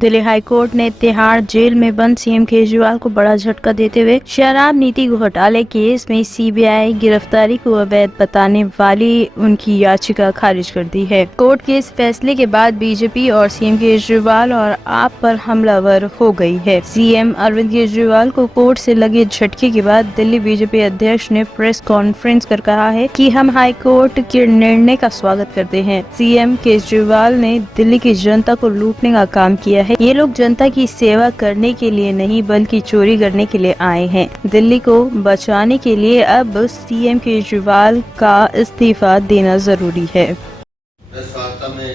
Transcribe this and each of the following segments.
Delhi high court ने Tihar jail में बंद सीएम केजरीवाल को बड़ा झटका देते हुए शराब नीति घोटाले केस में सीबीआई गिरफ्तारी को अवैध बताने वाली उनकी याचिका खारिज कर दी है। कोर्ट के इस फैसले के बाद बीजेपी और सीएम केजरीवाल और आप पर हमलावर हो गई है। सीएम अरविंद केजरीवाल को कोर्ट से लगे झटके के बाद दिल्ली बीजेपी अध्यक्ष ने प्रेस कॉन्फ्रेंस कर कहा है कि हम हाईकोर्ट के निर्णय का स्वागत करते हैं। सीएम केजरीवाल ने दिल्ली की जनता को लूटने का काम किया है। ये लोग जनता की सेवा करने के लिए नहीं बल्कि चोरी करने के लिए आए हैं। दिल्ली को बचाने के लिए अब सीएम केजरीवाल का इस्तीफा देना जरूरी है। प्रेस वार्ता में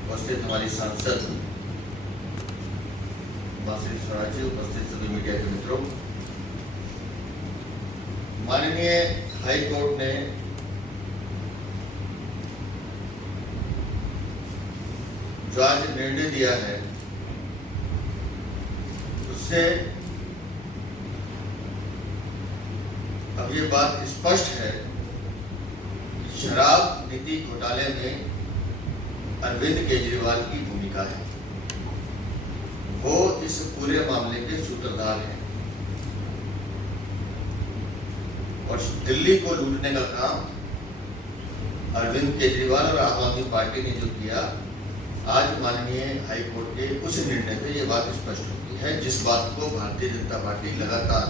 उपस्थित हमारी सांसद मानसी स्वराज जी, उपस्थित सभी मीडिया के मित्रों, माननीय हाई कोर्ट ने जो आज निर्णय दिया है उससे अब ये बात स्पष्ट है कि शराब नीति घोटाले में अरविंद केजरीवाल की भूमिका है। वो इस पूरे मामले के सूत्रधार हैं और दिल्ली को लूटने का काम अरविंद केजरीवाल और आम आदमी पार्टी ने जो किया, आज माननीय हाई कोर्ट के उस निर्णय से ये बात स्पष्ट होती है, जिस बात को भारतीय जनता पार्टी लगातार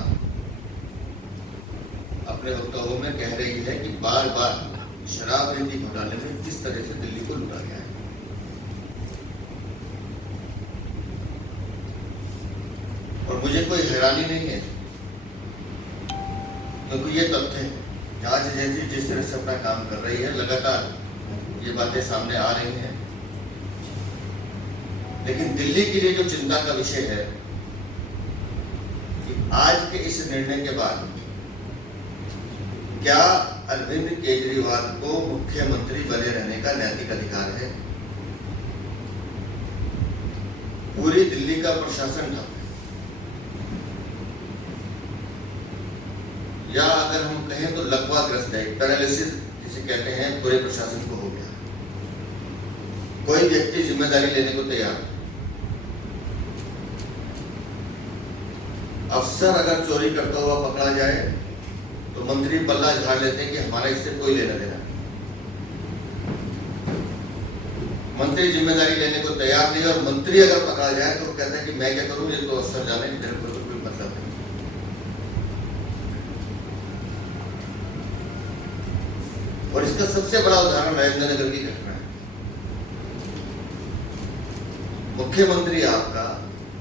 अपने वक्तव्यों में कह रही है कि बार बार शराब नीति घोटाले में किस तरह से दिल्ली को लूटा गया है। और मुझे कोई हैरानी नहीं है, क्योंकि ये तथ्य है, जांच एजेंसी जिस तरह से अपना काम कर रही है, लगातार ये बातें सामने आ रही हैं। लेकिन दिल्ली के लिए जो चिंता का विषय है कि आज के इस निर्णय के बाद क्या अरविंद केजरीवाल को मुख्यमंत्री बने रहने का नैतिक अधिकार है। पूरी दिल्ली का प्रशासन ठप है, या अगर हम कहें तो लकवाग्रस्त है, पैरालिसिस जिसे कहते हैं, पूरे प्रशासन को हो गया। कोई व्यक्ति जिम्मेदारी लेने को तैयार नहीं। अफसर अगर चोरी करता हुआ पकड़ा जाए तो मंत्री पल्ला झाड़ लेते हैं कि हमारा इससे कोई लेना देना नहीं। मंत्री जिम्मेदारी लेने को तैयार नहीं, और मंत्री अगर पकड़ा जाए तो कहते हैं कि मैं क्या करूं, ये तो अफसर जाने, मेरे को तो कोई मतलब नहीं। और इसका सबसे बड़ा उदाहरण राजेंद्र नगर की घटना है। मुख्यमंत्री आपका,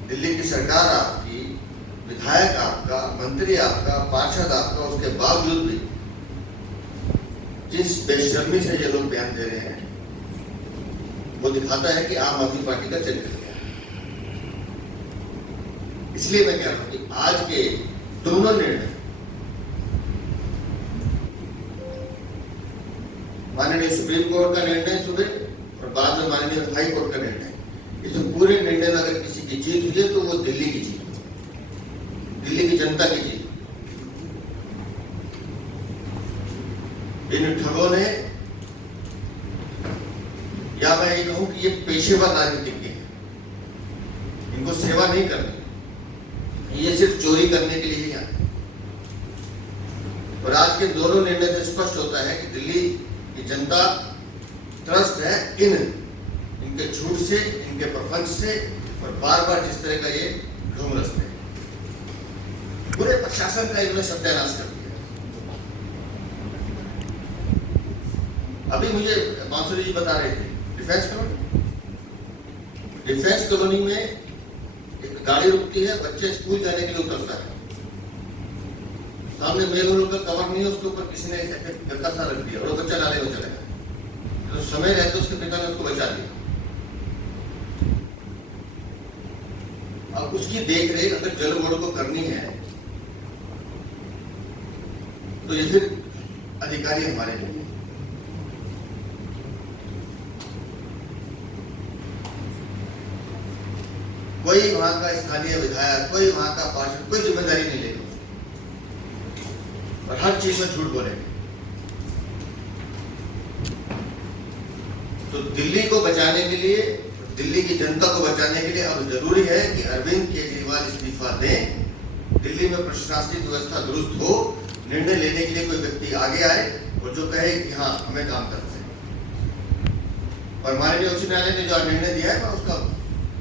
दिल्ली की सरकार आपकी, विधायक आपका, मंत्री आपका, पार्षद आपका, उसके बावजूद भी जिस बेशर्मी से ये लोग बयान दे रहे हैं, वो दिखाता है कि आम आदमी पार्टी का चरित्र क्या है। इसलिए मैं कह रहा हूं कि आज के दोनों निर्णय, माननीय सुप्रीम कोर्ट का निर्णय सुबह और बाद में माननीय हाई कोर्ट का निर्णय, इस पूरे निर्णय में अगर किसी की जीत हुई है तो वो दिल्ली की जीत, दिल्ली की जनता की जीत। इन ठगों ने, या मैं ये कहूं कि ये पेशेवर राजनीतिज्ञ हैं, इनको सेवा नहीं करनी, ये सिर्फ चोरी करने के लिए ही आए। और आज के दोनों निर्णय से स्पष्ट होता है कि दिल्ली की जनता त्रस्त है इनके झूठ से, इनके प्रपंच से, और बार बार जिस तरह का ये ढोंग रचते हैं। पूरे प्रशासन का इन्होंने सत्यानाश कर दिया। अभी मुझे मानसूरी जी बता रहे थे, डिफेंस कॉलोनी में एक गाड़ी रुकती है, बच्चे स्कूल जाने के लिए उतरता है, सामने मेल होल का कवर नहीं है, उसके ऊपर किसी ने गत्ता सा रख दिया और वो बच्चा नाले में चला गया। तो समय रहते उसके पिता ने उसको बचा लिया। अब उसकी देख रेख अगर जल बोर्ड को करनी है तो ये फिर अधिकारी हमारे नहीं। कोई वहां का स्थानीय विधायक, कोई वहां का पार्षद कोई जिम्मेदारी नहीं लेगा और हर चीज में झूठ बोलेंगे। तो दिल्ली को बचाने के लिए दिल्ली की जनता को बचाने के लिए अब जरूरी है कि अरविंद केजरीवाल इस्तीफा दें, दिल्ली में प्रशासनिक व्यवस्था दुरुस्त हो, निर्णय लेने के लिए कोई व्यक्ति आगे आए और जो कहे कि हाँ हमें काम करते हैं। और माननीय उच्च न्यायालय ने जो निर्णय दिया है मैं उसका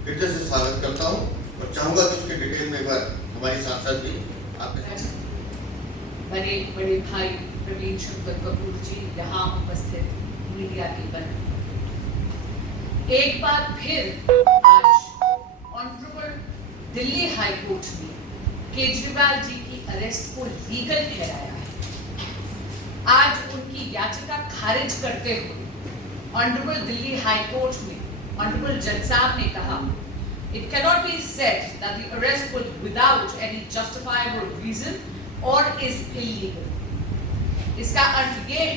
हृदय से स्वागत करता हूँ और चाहूंगा कि उसके डिटेल में एक बार हमारी सांसद भी आपके बड़े बड़े भाई प्रवीण शंकर कपूर जी यहाँ उपस्थित मीडिया के बंधु, एक बार फिर आज ऑनरेबल दिल्ली हाई कोर्ट ने केजरीवाल जी की अरेस्ट को लीगल ठहराया है। आज उनकी याचिका खारिज करते हुए ऑनरेबल दिल्ली हाई कोर्ट में ऑनरेबल जज साहब ने कहा, It cannot be said that the arrest was without any justifiable reason or is illegal. इसका अर्थ ये है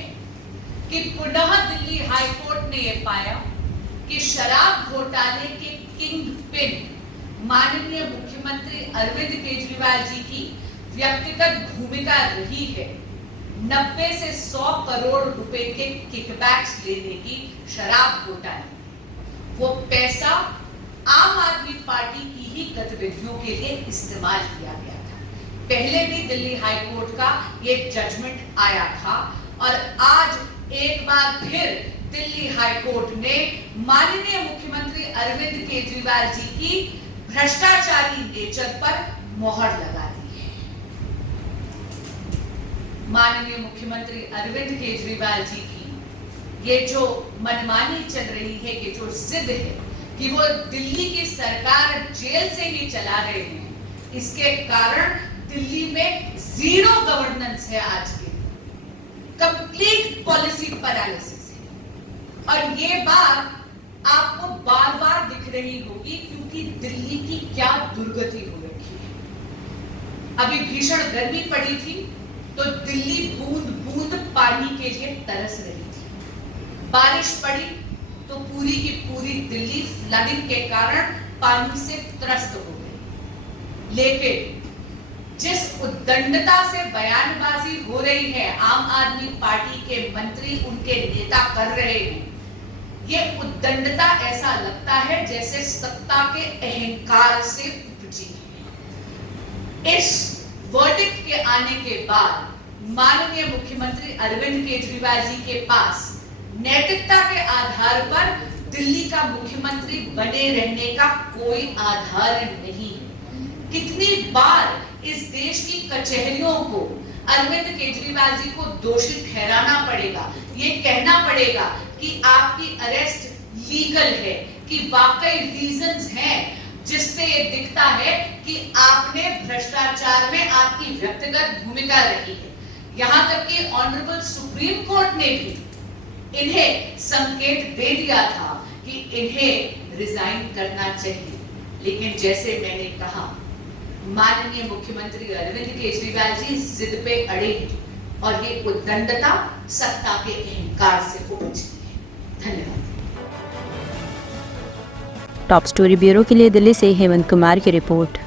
कि पुनः दिल्ली हाई कोर्ट ने यह पाया कि शराब घोटाले के किंग पिन माननीय मुख्यमंत्री अरविंद केजरीवाल जी की व्यक्तिगत भूमिका रही है 90 से 100 करोड़ रुपए के किकबैक्स लेने की शराब घोटाले। वो पैसा आम आदमी पार्टी की ही गतिविधियों के लिए इस्तेमाल किया गया था। पहले भी दिल्ली हाई कोर्ट का ये जजमेंट आया था और आज एक बार फिर दिल्ली हाई कोर्ट ने माननीय मुख्यमंत्री अरविंद केजरीवाल जी की भ्रष्टाचारी नेचर पर मोहर लगा दी है। माननीय मुख्यमंत्री अरविंद केजरीवाल जी की ये जो मनमानी चल रही है, ये जो जिद है कि वो दिल्ली की सरकार जेल से ही चला रहे हैं, इसके कारण दिल्ली में जीरो गवर्नेंस है, आज के कंप्लीट पॉलिसी पैरालिसिस है। और ये बात आपको बार बार दिख रही होगी क्योंकि दिल्ली की क्या दुर्गति हो रखी है। अभी भीषण गर्मी पड़ी थी तो दिल्ली बूंद बूंद पानी के लिए तरस रही थी। बारिश पड़ी तो पूरी की पूरी दिल्ली फ्लडिंग के कारण पानी से त्रस्त हो गई। लेकिन जिस उद्दंडता से बयानबाजी हो रही है आम आदमी पार्टी के मंत्री, उनके नेता कर रहे हैं, ये उद्दंडता ऐसा लगता है जैसे सत्ता के अहंकार से उपजी है। इस वर्डिक्ट के आने के बाद माननीय मुख्यमंत्री अरविंद केजरीवाल जी के पास नैतिकता के आधार पर दिल्ली का मुख्यमंत्री बने रहने का कोई आधार नहीं है। कितनी बार इस देश की कचहरियों को अरविंद केजरीवाल जी को दोषी ठहराना पड़ेगा, ये कहना पड़ेगा कि आपकी अरेस्ट लीगल है, कि वाकई रीजंस हैं जिससे ये दिखता है कि आपने भ्रष्टाचार में आपकी व्यक्तिगत भूमिका रही है। यहां तक कि ऑनरेबल सुप्रीम कोर्ट ने भी इन्हें संकेत दे दिया था कि इन्हें रिजाइन करना चाहिए। लेकिन जैसे मैंने कहा, माननीय मुख्यमंत्री अरविंद केजरीवाल जी जिद पे अड़े हैं और ये उद्दंडता सत्ता के अहंकार से उपजती है। धन्यवाद। टॉप स्टोरी ब्यूरो के लिए दिल्ली से हेमंत कुमार की रिपोर्ट।